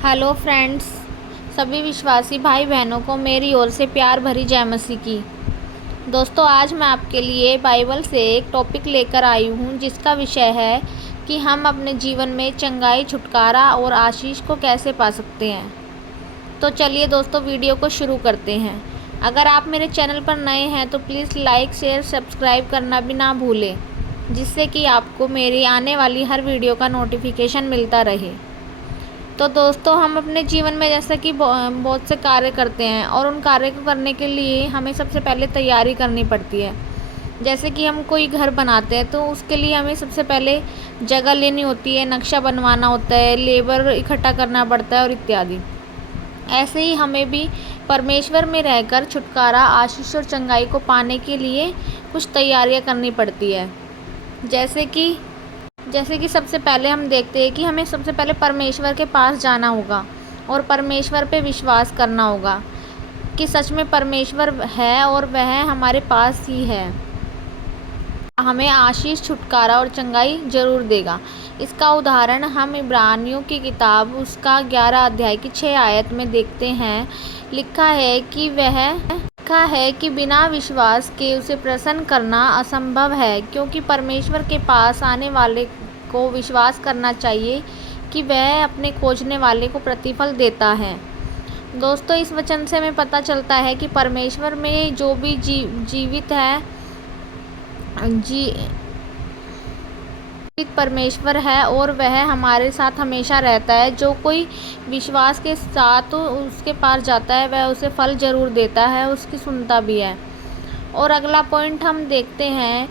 Hello friends, सभी विश्वासी भाई बहनों को मेरी ओर से प्यार भरी जय मसीह की। दोस्तों, आज मैं आपके लिए बाइबल से एक टॉपिक लेकर आई हूँ जिसका विषय है कि हम अपने जीवन में चंगाई, छुटकारा और आशीष को कैसे पा सकते हैं। तो चलिए दोस्तों, वीडियो को शुरू करते हैं। अगर आप मेरे चैनल पर नए हैं तो प्लीज़ लाइक, शेयर, सब्सक्राइब करना भी ना भूलें, जिससे कि आपको मेरी आने वाली हर वीडियो का नोटिफिकेशन मिलता रहे। तो दोस्तों, हम अपने जीवन में जैसे कि बहुत से कार्य करते हैं और उन कार्य को करने के लिए हमें सबसे पहले तैयारी करनी पड़ती है। जैसे कि हम कोई घर बनाते हैं तो उसके लिए हमें सबसे पहले जगह लेनी होती है, नक्शा बनवाना होता है, लेबर इकट्ठा करना पड़ता है और इत्यादि। ऐसे ही हमें भी परमेश्वर में रहकर छुटकारा, आशीष और चंगाई को पाने के लिए कुछ तैयारियां करनी पड़ती है। जैसे कि सबसे पहले हम देखते हैं कि हमें सबसे पहले परमेश्वर के पास जाना होगा और परमेश्वर पे विश्वास करना होगा कि सच में परमेश्वर है और वह हमारे पास ही है, हमें आशीष, छुटकारा और चंगाई जरूर देगा। इसका उदाहरण हम इब्रानियों की किताब उसका 11 अध्याय की 6 आयत में देखते हैं। लिखा है कि बिना विश्वास के उसे प्रसन्न करना असंभव है, क्योंकि परमेश्वर के पास आने वाले को विश्वास करना चाहिए कि वह अपने खोजने वाले को प्रतिफल देता है। दोस्तों, इस वचन से हमें पता चलता है कि परमेश्वर में जो भी जीवित परमेश्वर है और वह हमारे साथ हमेशा रहता है। जो कोई विश्वास के साथ उसके पास जाता है वह उसे फल जरूर देता है, उसकी सुनता भी है। और अगला पॉइंट हम देखते हैं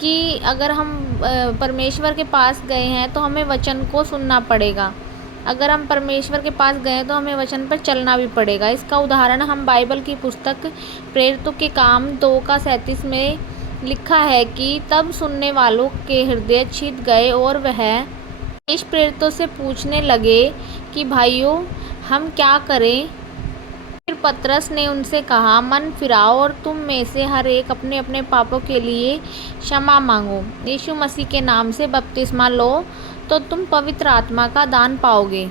कि अगर हम परमेश्वर के पास गए हैं तो हमें वचन को सुनना पड़ेगा। अगर हम परमेश्वर के पास गए तो हमें वचन पर चलना भी पड़ेगा। इसका उदाहरण हम बाइबल की पुस्तक प्रेरितों के काम 2:37 में लिखा है कि तब सुनने वालों के हृदय छिद गए और वह इस प्रेरितों से पूछने लगे कि भाइयों, हम क्या करें। फिर पतरस ने उनसे कहा, मन फिराओ और तुम में से हर एक अपने अपने पापों के लिए क्षमा मांगो, यीशु मसीह के नाम से बपतिस्मा लो, तो तुम पवित्र आत्मा का दान पाओगे।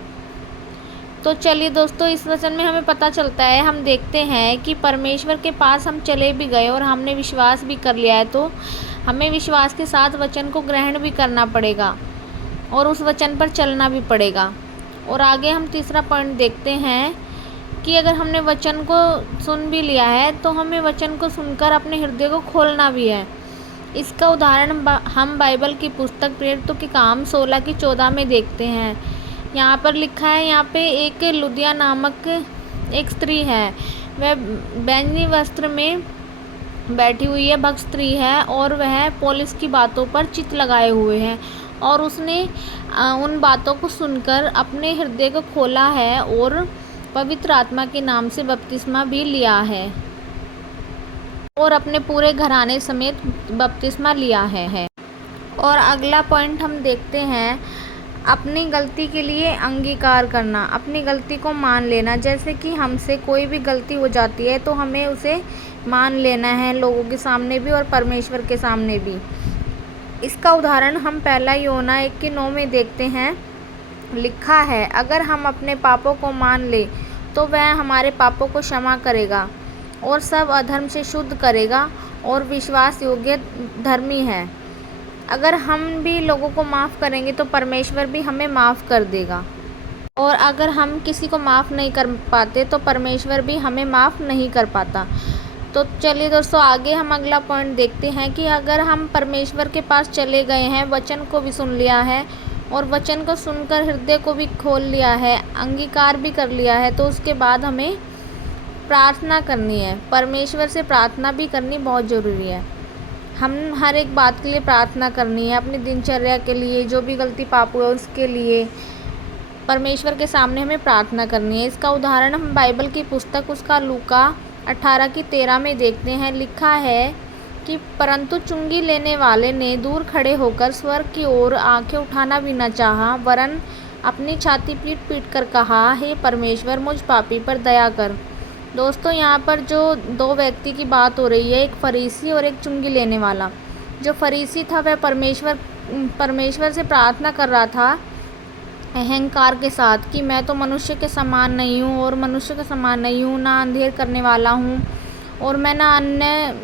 तो चलिए दोस्तों, इस वचन में हमें पता चलता है, हम देखते हैं कि परमेश्वर के पास हम चले भी गए और हमने विश्वास भी कर लिया है, तो हमें विश्वास के साथ वचन को ग्रहण भी करना पड़ेगा और उस वचन पर चलना भी पड़ेगा। और आगे हम तीसरा पॉइंट देखते हैं कि अगर हमने वचन को सुन भी लिया है तो हमें वचन को सुनकर अपने हृदय को खोलना भी है। इसका उदाहरण हम बाइबल की पुस्तक प्रेरितों के काम 16:14 में देखते हैं। यहाँ पर लिखा है, यहाँ पे एक लुदिया नामक एक स्त्री है, वह बैंगनी वस्त्र में बैठी हुई है, भक्त स्त्री है और वह पौलुस की बातों पर चित्त लगाए हुए है और उसने उन बातों को सुनकर अपने हृदय को खोला है और पवित्र आत्मा के नाम से बपतिस्मा भी लिया है और अपने पूरे घराने समेत बपतिस्मा लिया है। और अगला पॉइंट हम देखते हैं, अपनी गलती के लिए अंगीकार करना, अपनी गलती को मान लेना। जैसे कि हमसे कोई भी गलती हो जाती है तो हमें उसे मान लेना है, लोगों के सामने भी और परमेश्वर के सामने भी। इसका उदाहरण हम 1 यूहन्ना 1:9 में देखते हैं। लिखा है, अगर हम अपने पापों को मान ले तो वह हमारे पापों को क्षमा करेगा और सब अधर्म से शुद्ध करेगा और विश्वास योग्य धर्मी है। अगर हम भी लोगों को माफ़ करेंगे तो परमेश्वर भी हमें माफ़ कर देगा, और अगर हम किसी को माफ़ नहीं कर पाते तो परमेश्वर भी हमें माफ़ नहीं कर पाता। तो चलिए दोस्तों, आगे हम अगला पॉइंट देखते हैं कि अगर हम परमेश्वर के पास चले गए हैं, वचन को भी सुन लिया है और वचन को सुनकर हृदय को भी खोल लिया है, अंगीकार भी कर लिया है, तो उसके बाद हमें प्रार्थना करनी है। परमेश्वर से प्रार्थना भी करनी बहुत ज़रूरी है। हम हर एक बात के लिए प्रार्थना करनी है, अपनी दिनचर्या के लिए, जो भी गलती पाप हुआ उसके लिए परमेश्वर के सामने हमें प्रार्थना करनी है। इसका उदाहरण हम बाइबल की पुस्तक उसका लूका 18:13 में देखते हैं। लिखा है कि परंतु चुंगी लेने वाले ने दूर खड़े होकर स्वर्ग की ओर आंखें उठाना भी न चाहा, वरन अपनी छाती पीट पीट कर कहा, हे परमेश्वर, मुझ पापी पर दया कर। दोस्तों, यहाँ पर जो दो व्यक्ति की बात हो रही है, एक फरीसी और एक चुंगी लेने वाला। जो फरीसी था वह परमेश्वर से प्रार्थना कर रहा था अहंकार के साथ कि मैं तो मनुष्य के समान नहीं हूँ और मनुष्य के समान नहीं हूँ, ना अंधेर करने वाला हूँ और मैं ना अन्य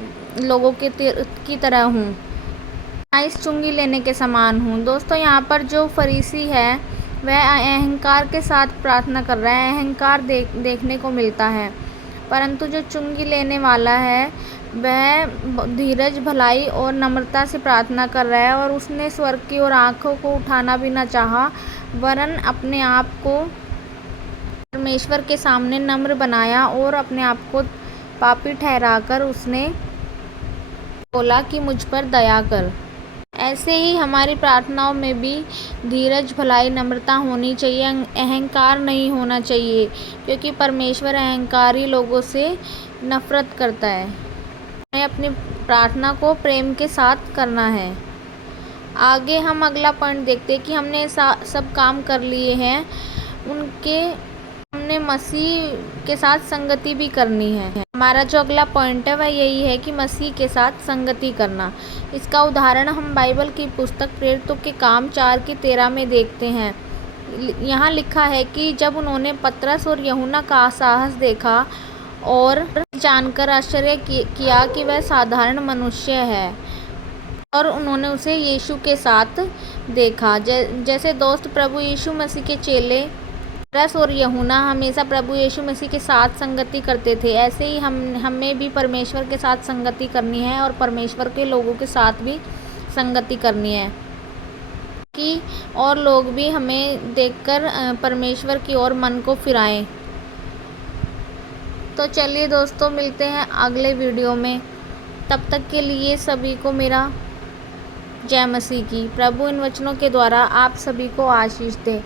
लोगों की तरह हूँ, ना इस चुंगी लेने के समान हूँ। दोस्तों, यहाँ पर जो फरीसी है वह अहंकार के साथ प्रार्थना कर रहा है, अहंकार देखने को मिलता है। परंतु जो चुंगी लेने वाला है वह धीरज, भलाई और नम्रता से प्रार्थना कर रहा है और उसने स्वर्ग की ओर आँखों को उठाना भी न चाहा, वरन अपने आप को परमेश्वर के सामने नम्र बनाया और अपने आप को पापी ठहराकर उसने बोला कि मुझ पर दया कर। ऐसे ही हमारी प्रार्थनाओं में भी धीरज, भलाई, नम्रता होनी चाहिए, अहंकार नहीं होना चाहिए, क्योंकि परमेश्वर अहंकारी लोगों से नफरत करता है। हमें अपनी प्रार्थना को प्रेम के साथ करना है। आगे हम अगला पॉइंट देखते हैं कि हमने सब काम कर लिए हैं, हमने मसीह के साथ संगति भी करनी है। हमारा जो अगला पॉइंट है वह यही है कि मसीह के साथ संगति करना। इसका उदाहरण हम बाइबल की पुस्तक प्रेरितों के काम 4:13 में देखते हैं। यहाँ लिखा है कि जब उन्होंने पतरस और यूहन्ना का साहस देखा और जानकर आश्चर्य किया कि वह साधारण मनुष्य है, और उन्होंने उसे यीशु के साथ देखा। जैसे दोस्त प्रभु यीशु मसीह के चेले पतरस और यूहन्ना हमेशा प्रभु यीशु मसीह के साथ संगति करते थे, ऐसे ही हमें भी परमेश्वर के साथ संगति करनी है और परमेश्वर के लोगों के साथ भी संगति करनी है कि और लोग भी हमें देखकर परमेश्वर की ओर मन को फिराएं। तो चलिए दोस्तों, मिलते हैं अगले वीडियो में। तब तक के लिए सभी को मेरा जय मसीह की। प्रभु इन वचनों के द्वारा आप सभी को आशीष दे।